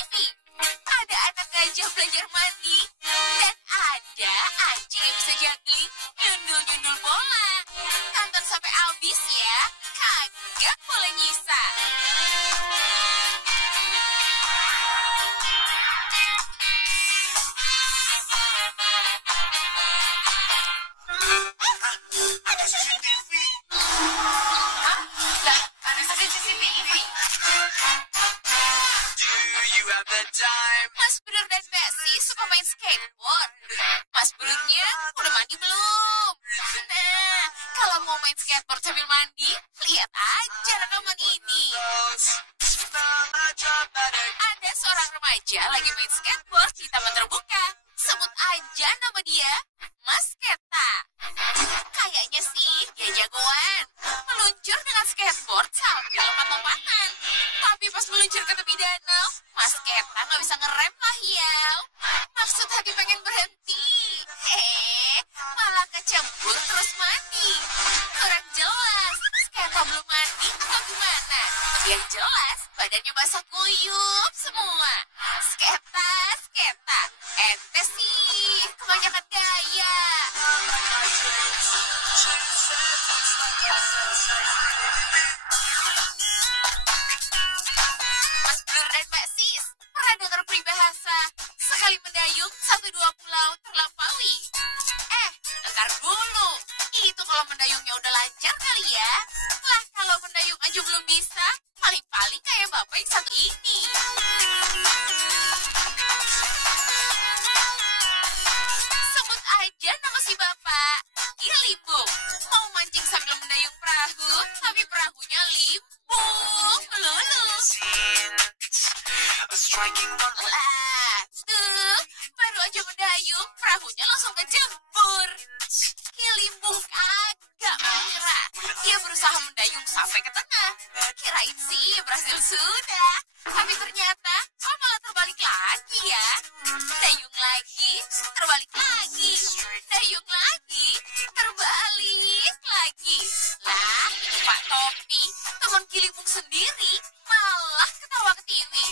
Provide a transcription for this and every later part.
CCTV. Ada anak gajah belajar mandi. Dan ada anjing yang bisa juggling, nyundul-nyundul bola. Tonton sampai habis ya. Kagak boleh nyisa. Ada CCTV. Hah? Lah, ada CCTV. Do you have the time? Mas Bro dan Messi suka main skateboard. Mas Bro-nya udah mandi belum? Nah, kalau mau main skateboard sambil mandi, lihat aja rekaman ini. Ada seorang remaja lagi main skateboard di taman terbuka. Sebut aja nama dia, Mas Keta. Kayaknya sih dia jagoan. Meluncur dengan skateboard sambil lompat-lompatan. Tapi pas meluncur ke tepi danau, Mas Keta nggak bisa ngerem lah ya. Maksud hati pengen berhenti. Malah kecebur terus mandi. Kurang jelas, Keta belum mandi atau gimana? Yang jelas, badannya basah kuyup semua. Sketa, ente sih kebanyakan gaya. Mas Blur dan Mbak Sis, pernah dengar peribahasa sekali mendayung, 1-2 pulau terlampaui? Dengar dulu. Itu kalau mendayungnya udah lancar kali ya. Lah kalau mendayung aja belum bisa, paling-paling kayak bapak yang satu ini. Sebut aja nama si bapak. Dia limbung. Mau mancing sambil mendayung perahu, tapi perahunya limbung melulu. Lah, tuh, baru aja mendayung, perahunya langsung kejebur. Limbung kagak marah. Dia berusaha mendayung sampai ke tengah. Kirain sih berhasil sudah. Tapi ternyata malah terbalik lagi ya. Dayung lagi, terbalik lagi. Dayung lagi, terbalik lagi. Lah, Pak Topi, teman Kilimbung sendiri malah ketawa ketiwi.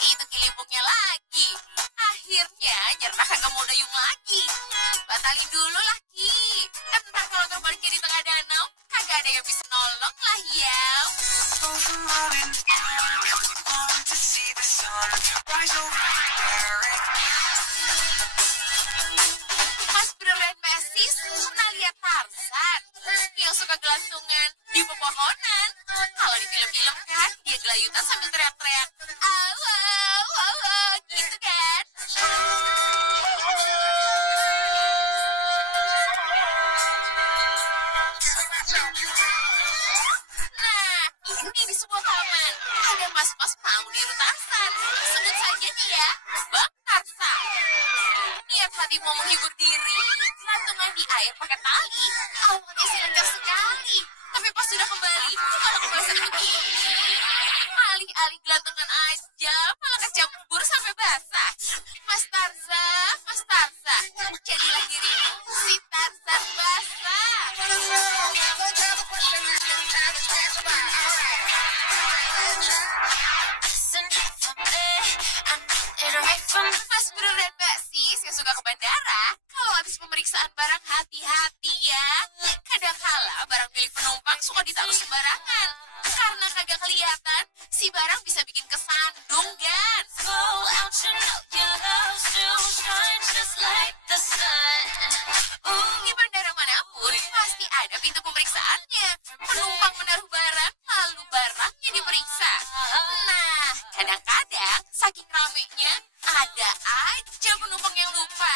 Itu Kilimbungnya lagi. Akhirnya nyerah kagak mau dayung lagi. Batalin dulu lah Ki. Entar kalau terbaliknya di tengah danau, kagak ada yang bisa nolong lah ya. Mas Bro dan Mesis pernah lihat Tarzan yang suka gelantungan di pepohonan. Kalau di film-film kan dia gelayutan sambil teriak-teriak, "Au, au, au, au," gitu kan. Nah, ini di sebuah taman ada mas-mas mau niru Tarzan. Sebut saja dia Bang Tarzan. Niat hati mau menghibur diri, gelantungan di air pakai tali. Awalnya sih lancar sekali, tapi pas sudah kembali malah kebasaan begini. Alih-alih gelantungan aja malah kecebur sampai basah. Mas Tarzan, jadilah dirimu si Tarzan basah. Mas Bro dan Mbak Sis yang suka ke bandara, kalau habis pemeriksaan barang hati-hati ya. Kadangkala barang milik penumpang suka ditaruh sembarangan. Karena kagak kelihatan, si barang bisa bikin kesandung, kan? Di bandara manapun, pasti ada pintu pemeriksaannya. Penumpang menaruh barang, lalu barangnya diperiksa. Nah, kadang-kadang saking ramenya, ada aja penumpang yang lupa.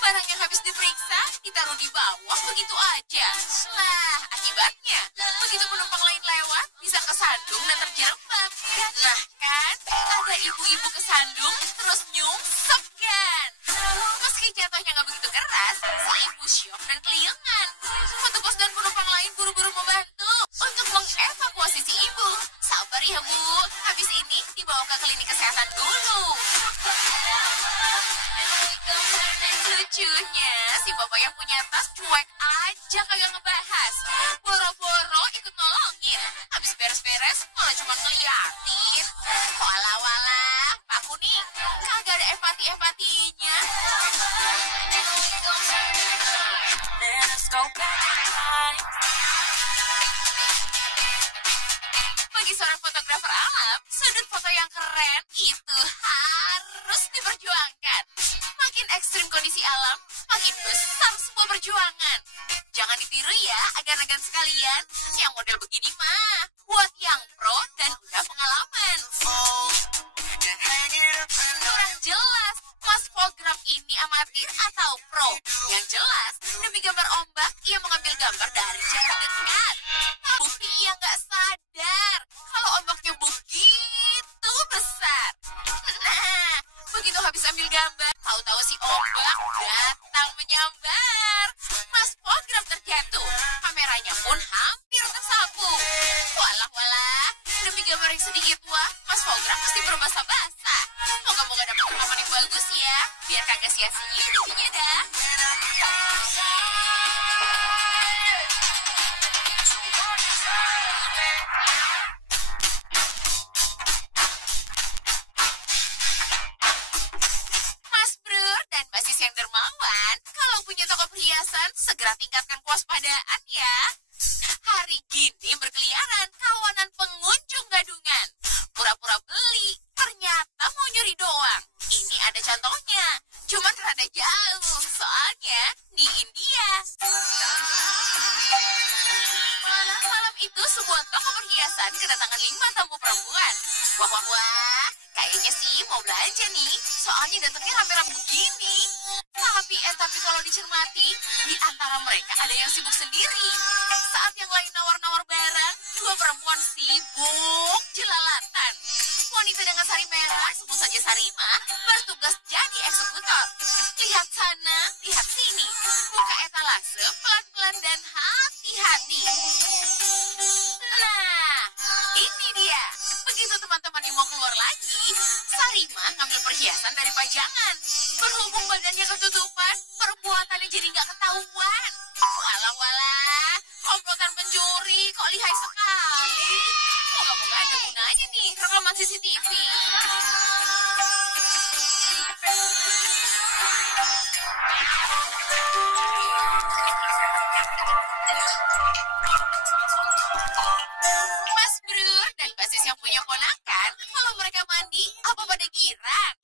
Barang yang habis diperiksa, ditaruh di bawah begitu aja. Lah, akibatnya, begitu penumpang lain lewat, bisa kesandung dan terjerembab. Nah kan, ada ibu-ibu kesandung, terus nyungsep kan. Meski jatuhnya nggak begitu keras, si ibu syok dan keliengan. Petugas dan penumpang lain buru-buru membantu untuk mengevakuasi si ibu. Sabar ya Bu, habis ini dibawa ke klinik kesehatan dulu. Lucunya, si bapak yang punya tas cuek aja kagak ngebahas. Boro-boro ikut nolongin. Habis Habis beres-beres, malah cuma ngeliatin. Walah-walah, aku nih kagak ada empati-empatinya. Bagi seorang fotografer alam, sudut foto yang keren itu harus diperjuangkan. Makin ekstrim kondisi alam, makin besar sebuah perjuangan. Jangan ditiru ya, agan-agan sekalian. Yang model begini mah buat yang pro dan udah pengalaman. Kurang jelas, Mas Fotogram ini amatir atau pro? Yang jelas, demi gambar ombak, ia mengambil gambar dari jarak dekat. Tapi ia nggak sadar kalau ombaknya begitu besar. Nah, begitu habis ambil gambar, tahu-tahu si ombak datang menyambar. Mas Fotogram terjatuh, kameranya pun hampir tersapu. Walah-walah, demi gambar yang sedikit tua, Mas Fotogram pasti berbahasa-bahasa. Moga-moga dapat rekaman yang bagus ya, biar kagak sia-sia jadinya dah. Mas Brur dan basis yang dermawan, kalau punya toko perhiasan, segera tingkatkan kewaspadaan ya. Hari gini berkeliaran kawanan pengunjung gadungan. Pura-pura beli, ternyata mau nyuri doang. Ini ada contohnya, cuman rada jauh, soalnya di India. Malam itu sebuah toko perhiasan kedatangan 5 tamu perempuan. Wah, kayaknya sih mau belanja nih, soalnya datangnya rame-rame begini. Tapi kalau dicermati, di antara mereka ada yang sibuk sendiri. Saat yang lain nawar-nawar barang, 2 perempuan sibuk jelalatan. Wanita dengan sari merah, sebut saja Sarima, bertugas jadi eksekutor. Lihat sana, lihat sini. Buka etalase pelan-pelan dan hati-hati. Nah, ini dia. Begitu teman-temannya mau keluar lagi, Sarima ngambil perhiasan dari pajangan. Berhubung badannya ketutupan, perbuatannya jadi nggak ketahuan. Walah, komplotan pencuri kok lihai sekali. Moga-moga ada gunanya nih rekaman CCTV. Mas Brur dan basis yang punya ponakan, kalau mereka mandi, apa pada girang?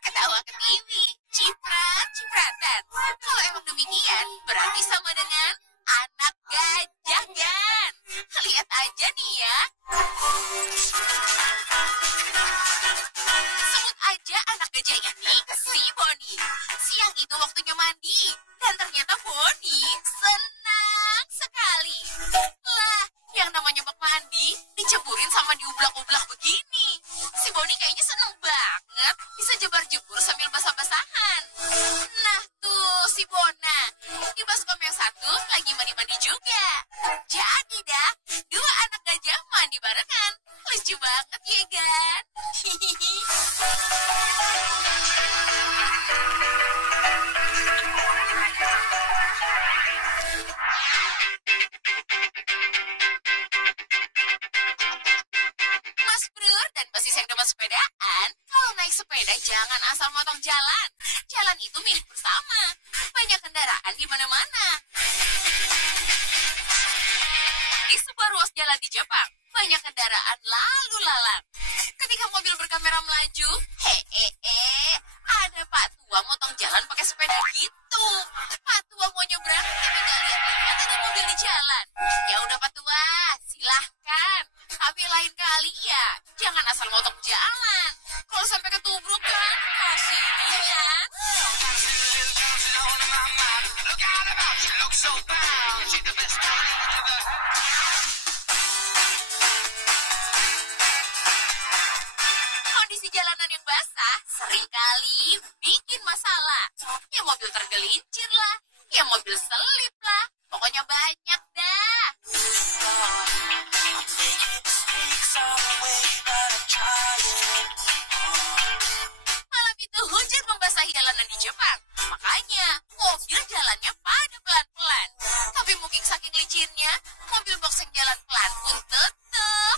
Ketawa ke TV, cipratan. Kalau emang demikian, berarti sama dengan anak gajah, kan? Lihat aja nih ya. Sebut aja anak gajah ini si Boni. Siang itu waktunya mandi, dan ternyata Boni senang sekali. Lah, yang namanya bak mandi diceburin sama diublak-ublak begini. Si Boni kayaknya seneng banget bisa jebar-jebur sambil basah-basahan. Nah tuh si Bona, di baskom yang satu lagi mandi-mandi juga. Jadi dah, 2 anak gajah mandi barengan. Lucu banget ya kan? Hihihi. Mas Brur dan basis yang demen sepedaan, kalau naik sepeda jangan asal motong jalan. Jalan itu milik bersama. Banyak kendaraan di mana-mana. Di sebuah ruas jalan di Jepang, banyak kendaraan lalu lalang. Ketika mobil berkamera melaju, ada Pak Tua motong jalan pakai sepeda gitu. Pak Tua mau nyebrang, tapi nggak lihat-lihat ada mobil di jalan. Ya udah Pak Tua, silahkan. Tapi lain kali ya, jangan asal motong jalan. Kalau sampai ketubruk kan, kasihan. Look out about you, look so proud. She's the best one you ever had. Kondisi jalanan yang basah seringkali bikin masalah. Ya mobil tergelincir lah, ya mobil selip lah. Pokoknya banyak dah. Malam itu hujan membasahi jalanan di Jepang. Makanya mobil jalannya pada pelan-pelan. Tapi mungkin saking licinnya, mobil box yang jalan pelan pun tetap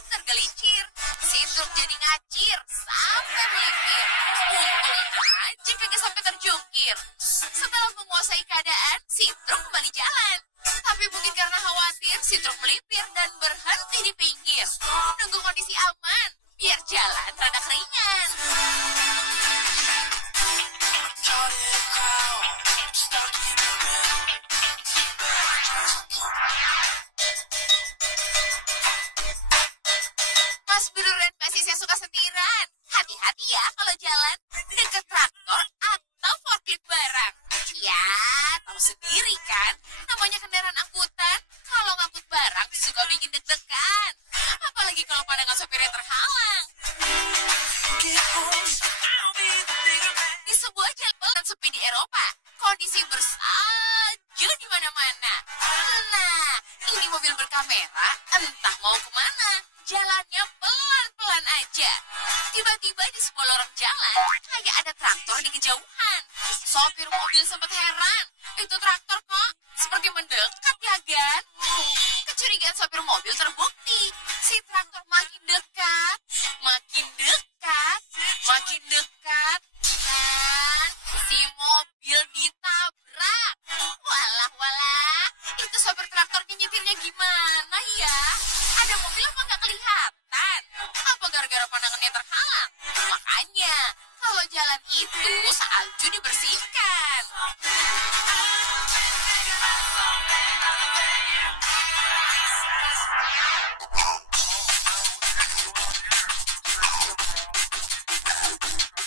Nunggu kondisi aman, biar jalan rada keringan. Mas Bro dan Mbak Sis yang suka setiran, hati-hati ya kalau jalan deket traktor atau forklift barang. Ya, tahu sendiri kan, namanya kendaraan angkutan. Kalau ngangkut barang suka bikin deg-degan. Apalagi kalau pandangan sopirnya terhalang. Di sebuah jalan sepi di Eropa, kondisi bersalju di mana-mana. Nah, ini mobil berkamera entah mau kemana. Jalannya pelan-pelan aja. Tiba-tiba di sebuah lorong jalan, kayak ada traktor di kejauhan. Sopir mobil sempat heran. Itu traktor kok seperti mendekat ya, Gan? Kecurigaan sopir mobil terbukti. Si traktor makin dekat, makin dekat, makin dekat. Dan si mobil ditabrak. Walah, itu sopir traktornya nyetirnya gimana ya? Ada mobil apa nggak kelihatan? Apa gara-gara pandangannya terhalang? Makanya, kalau jalan itu salju dibersihkan.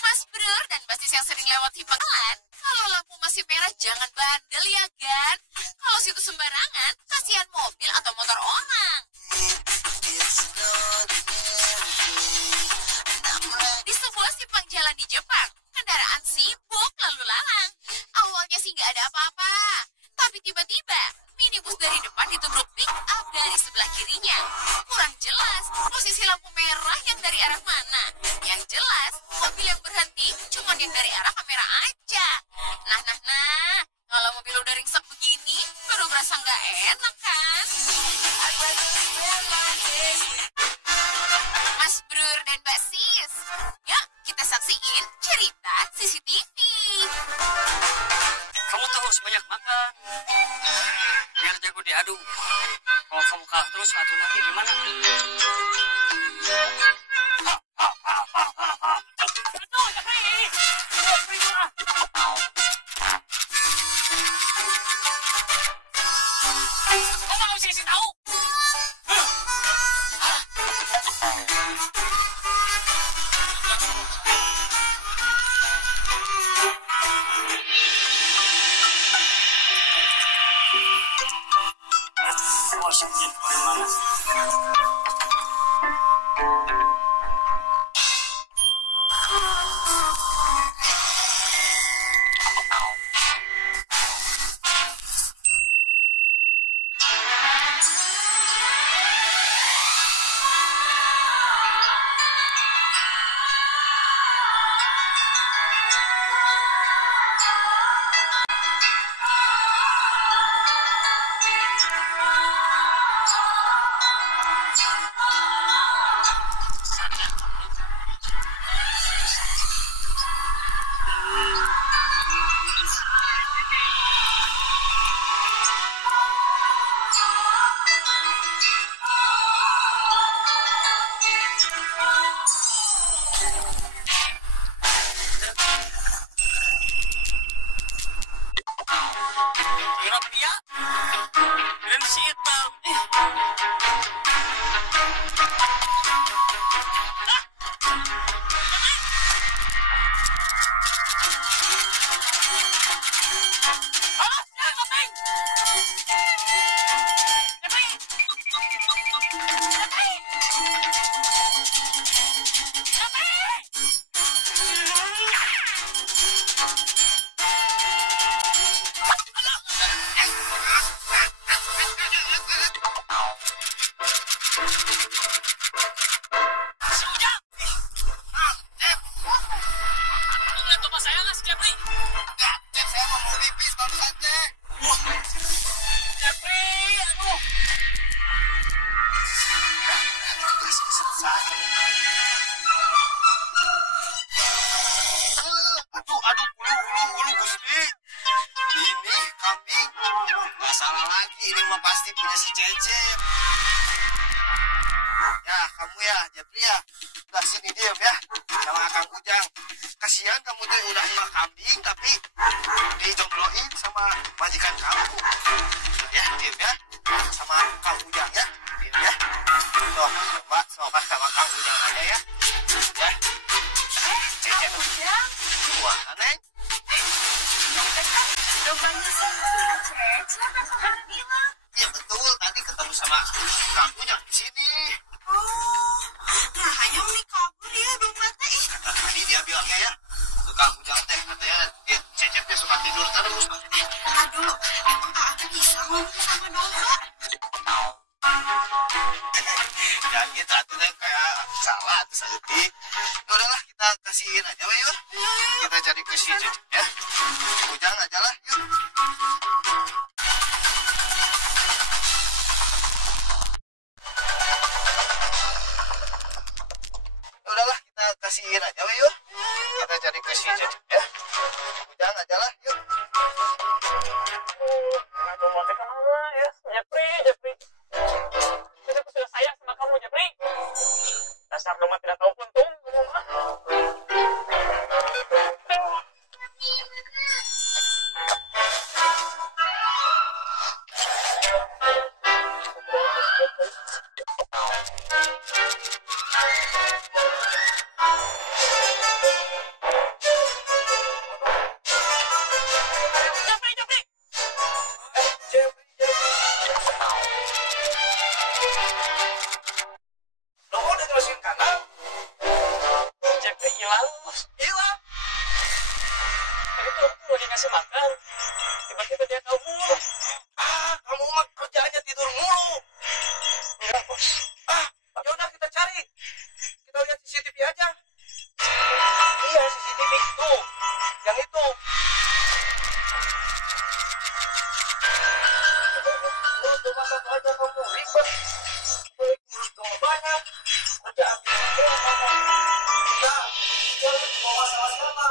Mas Bro dan basis yang sering lewat simpang jalan, kalau lampu masih merah jangan bandel ya, Gan. Kalau situ sembarangan, kasihan mobil atau motor orang. Di sebuah simpang jalan di Jepang, kendaraan sibuk lalu lalang. Awalnya sih nggak ada apa-apa, tapi tiba-tiba minibus dari depan ditubruk pick up dari sebelah kirinya. Kurang jelas posisi lampu merah yang dari arah mana. Yang jelas mobil yang berhenti cuma yang dari arah kamera aja. Nah, kalau mobil udah ringsek begini, baru berasa nggak enak kan? Mas Bro dan Mbak Sis, yuk kita saksiin cerita CCTV. Kamu tuh harus banyak makan biar jago diadu. Kalau kamu kalah terus atuh nanti gimana? Aduh, kamu harus kasih tahu. Ini mah pasti punya si Cecep. Ya, kamu ya. Nah, Jepri ya, udah sini diem ya, sama Kang Ujang. Kasihan kamu teh udah emak kambing, tapi dijombloin sama majikan kamu. Ya, diem ya, sama Kang Ujang ya, diem ya. Tuh, coba sama Kang Ujang aja ya. Ya. Kang Ujang? Wah, Neng. Dombanya Cecep, siapa yang bilang? Ya betul, tadi ketemu sama Kang Ujang di sini. Oh, nah hayang nih kabur ya domba teh. Tadi dia bilangnya ya, ke Kang Ujang teh katanya dia Cecepnya suka tidur terus. Bentar dulu, emang Kak bisa ngomong sama domba? Ya gitu, atuh teh kayak salah tuh Sayuti. Ya udahlah, kita kasihin aja we yuk. Kita cari ke si Cecep ya. Ujang aja lah, yuk. Udahlah, kita kasihin aja we yuk. Kita cari ke si Cecep ya. Ujang aja lah, yuk. Domba teh kemana ya? Jepri. Cecep sudah sayang sama kamu, Jepri. Dasar domba tidak tahu untung, kamu mah. Jepri hilang. Tadi tuh aku lagi ngasih makan. Tiba-tiba dia kabur. Kamu mah kerjaannya tidur mulu. Enggak, bos. Yaudah kita cari. Kita lihat CCTV aja. Iya, CCTV. Tuh, yang itu. Tuh masa aja kamu ribet. Ngurus dombanya. Kerjaan dia kamu. Nah, jangan bawa masalah siapa.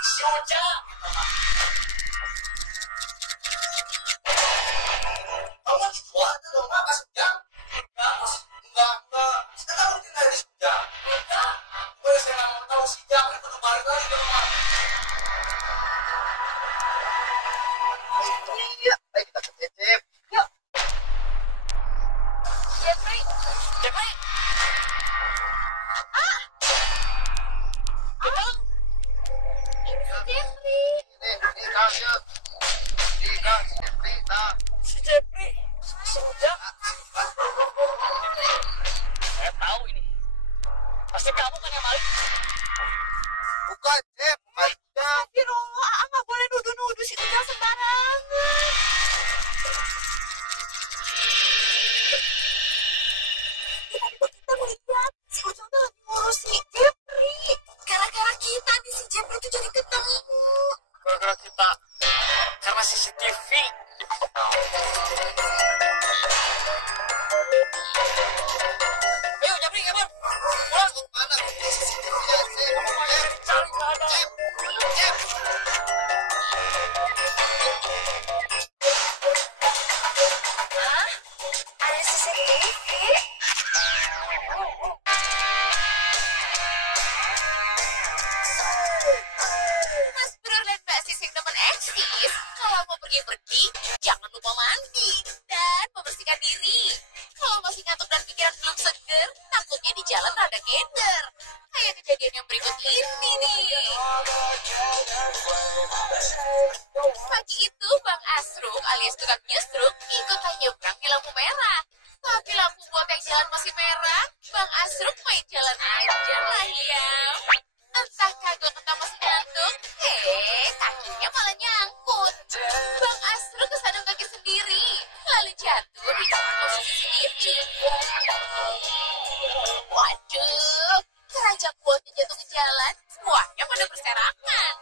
Si Ujang. Kamu buat domba pas Ujang? Enggak. Saya tahu tinggal di Ujang. Boleh saya nggak mau tahu si Ujang itu udah balik lagi ke rumah. Iya, ayo kita ke Cecep. Yuk. Jepri, Jepri. ini si Jepri. Ini Kang, yuk. Ini Kang, si Jepri, nah. Si Jepri. Si Ujang. Saya tahu ini. Pasti kamu kan yang balik. Bukan, Cep, bukan Ujang. Astagfirullah, Aa nggak boleh nuduh-nuduh si Ujang sembarangan. Tiba-tiba kita melihat si Ujang tuh lagi ngurus si Jepri. Gara-gara kita nih si Jepri itu jadi ketemu. Gara-gara kita. Karena CCTV. Ayo, Jepri, kabur. Pulang. Mana CCTV-nya, Cep? Cari nggak ada. Cep. Hah? Ada CCTV? Mas Bro dan Mbak Sis yang demen eksis, kalau mau pergi-pergi, jangan lupa mandi dan membersihkan diri. Kalau masih ngantuk dan pikiran belum seger, takutnya di jalan rada keder. Kayak kejadian yang berikut ini nih. Pagi itu Bang Asruk alias tukang nyusruk ikutan nyebrang di lampu merah. Tapi lampu buat yang jalan masih merah, Bang Asruk main jalan aja lah ya. Entah kagok entah masih ngantuk, kakinya malah nyangkut. Bang Asruk kesadang kaki sendiri, lalu jatuh di dalam posisi CCTV. Waduh, keranjang buatnya jatuh ke jalan, buahnya pada berserakan.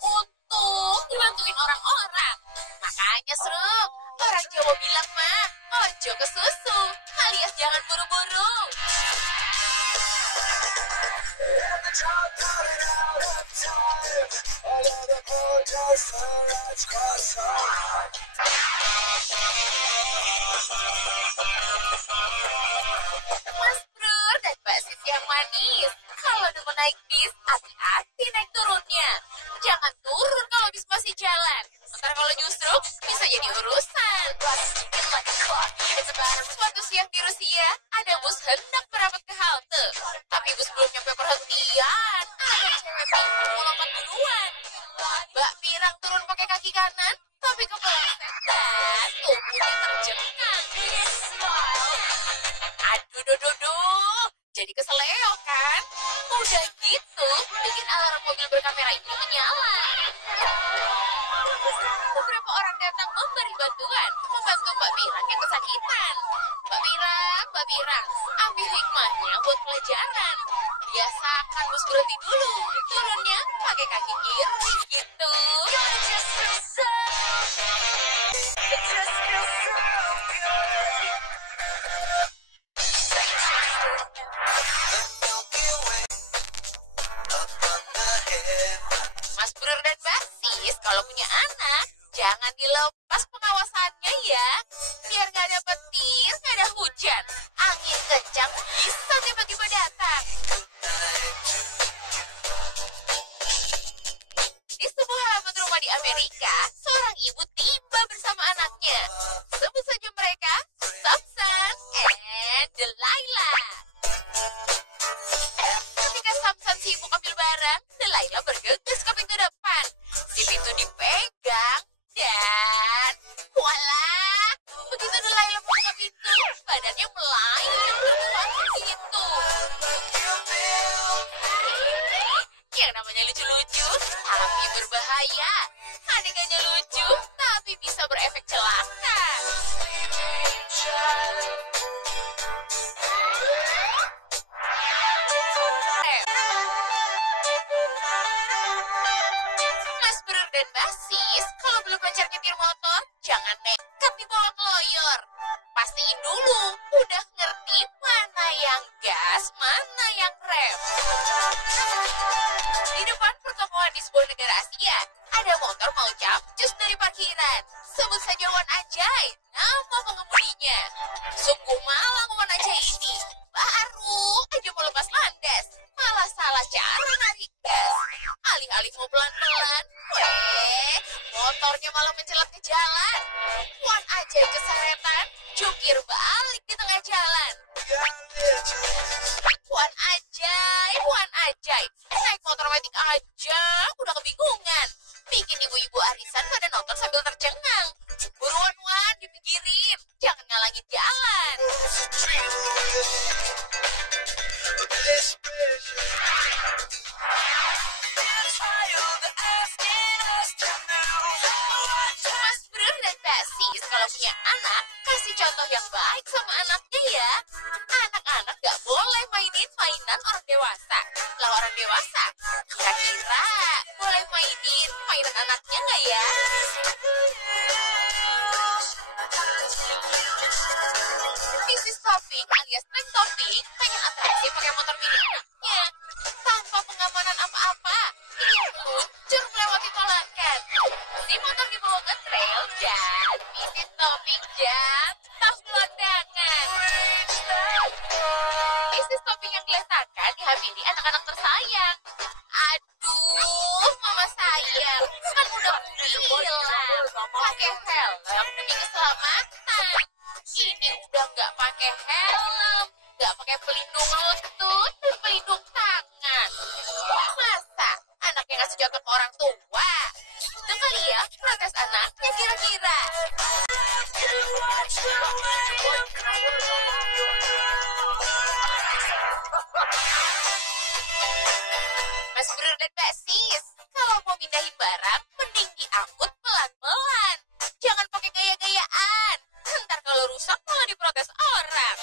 Untung dibantuin orang-orang. Makanya Sruk, orang Jawa bilang mah, ojo ke susu, alias jangan buru-buru. Suatu siang di Rusia, ada bus hendak merapat ke halte. Tapi bus belum nyampe perhentian, ada cewek pintar mau lompat duluan. Mbak Pirang turun pakai kaki kanan, tapi kepleset dan tubuhnya terjengkang. Aduh, jadi keseleo kan? Udah gitu, bikin alarm mobil berkamera itu menyala. Beberapa orang datang memberi bantuan, membantu Mbak Pirang yang kesakitan. Mbak Pirang, ambil hikmahnya buat pelajaran. Biasakan bus berhenti dulu, turunnya pakai kaki kiri gitu. Mas Bro dan Mbak Sis, kalau punya anak, jangan dilepas pengawasannya ya. Biar nggak ada petir, nggak ada hujan. Angin kencang bisa tiba-tiba datang. Di sebuah halaman rumah di Amerika, seorang ibu tiba bersama anaknya. Sebut saja mereka Samson and Delilah. Ketika Samson sibuk ambil barang, Delilah bergegas ke pintu depan. Si pintu dipegang dan walah, begitu Delilah membuka pintu, badannya melayang keluar pintu. Yang namanya lucu-lucu, tapi berbahaya. Adegannya lucu, tapi bisa berefek celaka. Mas Bro dan Mbak Sis, kalau belum belajar nyetir motor, jangan nekat dibawa keloyor. Pastiin dulu, udah ngerti mana yang gas, mana yang rem. Di depan pertokoan di sebuah negara Asia, ada motor mau capcus dari parkiran. Sebut saja Wan Ajay, nama pengemudinya. Sungguh malang Wan Ajay ini. Baru aja mau lepas landas, malah salah cara narik gas. Alih-alih mau pelan-pelan, motornya malah mencelat ke jalan. Wan Ajay keseretan, jungkir balik di tengah jalan. Wan Ajay, naik motor metik aja, udah kebingungan. Bikin ibu-ibu arisan pada nonton sambil tercengang. Buruan Wan, dipinggirin, jangan ngalangin jalan. Mas Bro dan Mbak Sis, kalau punya anak, kasih contoh yang baik sama anaknya ya. Anak-anak gak boleh mainin mainan orang dewasa. Lah orang dewasa, kira-kira boleh mainin mainan anaknya gak ya? Mrs. Topping alias Tren Topping pengen atraksi pakai motor mini anaknya. Tanpa pengamanan apa-apa, dia meluncur melewati tolakan. Si motor dibawa ke trail dan Mrs. Topping jatuh gelandangan. Mrs. Topping yang diletakkan dihamili anak-anak tersayang. Aduh, mama sayang, kan udah bilang pakai helm demi keselamatan. Ini udah nggak pakai helm, nggak pakai pelindung lutut dan pelindung tangan. Masa anaknya ngasih contoh ke orang tua? Itu kali ya protes anaknya kira-kira. Mas Bro dan Mbak Sis, kalau mau mindahin barang, mending diangkut pelan-pelan. Jangan pakai gaya-gayaan. Ntar kalau rusak malah diprotes orang.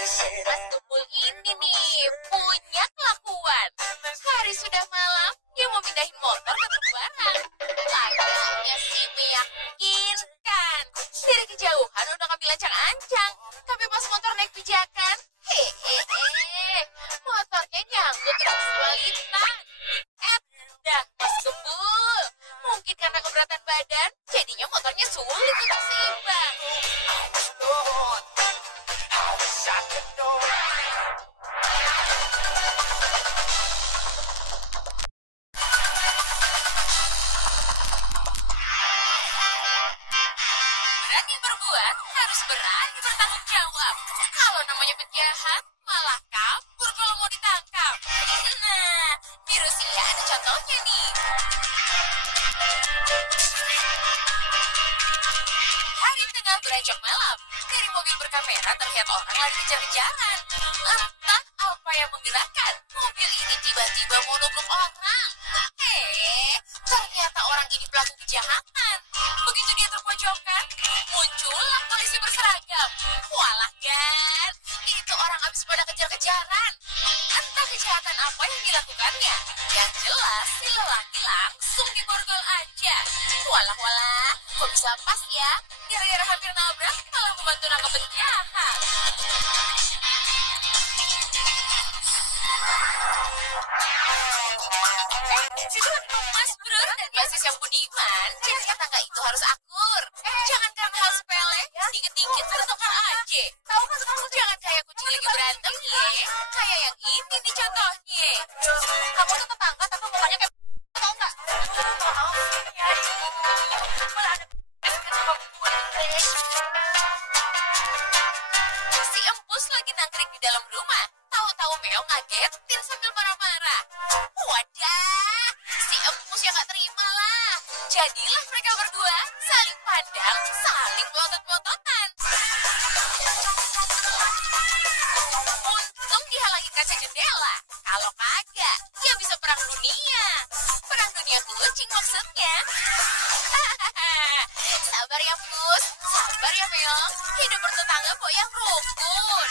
Mas Kumpul ini nih, punya kelakuan. Hari sudah malam, dia mau mindahin motor ke truk barang. Layaknya sih meyakinkan. Dari kejauhan udah ngambil ancang-ancang. Tapi pas motor naik pijakan, motornya nyangkut terus balitan. Dah Mas Kumpul. Mungkin karena keberatan badan, jadinya motornya sulit untuk seimbang. berani berbuat, harus berani bertanggung jawab. Kalau namanya penjahat, malah kabur kalau mau ditangkap. Nah, di Rusia ada contohnya nih. Hari tengah beranjak malam, dari mobil berkamera terlihat orang lari kejar-kejaran. Entah apa yang menggerakkan, mobil ini tiba-tiba mau nabrak orang. Ternyata orang ini pelaku kejahatan. Begitu dia terpojokkan, muncullah polisi berseragam. Walah kan, itu orang habis pada kejar-kejaran. Entah kejahatan apa yang dilakukannya. Yang jelas si lelaki langsung diborgol aja. Walah, kok bisa pas ya? Gara-gara hampir nabrak, malah membantu nangkep penjahat. Situ ada Mas Bro dan Basis yang budiman. Jadi tangga itu harus akur. Jangan karena hal sepele, dikit-dikit bertukar aja. Tahu kan kamu jangan kayak kucing lagi berantem ya. Kayak yang ini nih contohnya. Kamu tuh tetangga tapi mukanya kayak tau nggak? Si Empus lagi nangkring di dalam rumah. Tahu-tahu Meong ngagetin sambil marah-marah. Wadah, si Empus yang gak terima lah. Jadilah mereka berdua saling pandang, saling melotot-melototan. Untung dihalangi kaca jendela. Kalau kagak, ya bisa perang dunia. Perang dunia kucing maksudnya. Sabar ya Pus, sabar ya Meong. Hidup bertetangga kok yang rukun.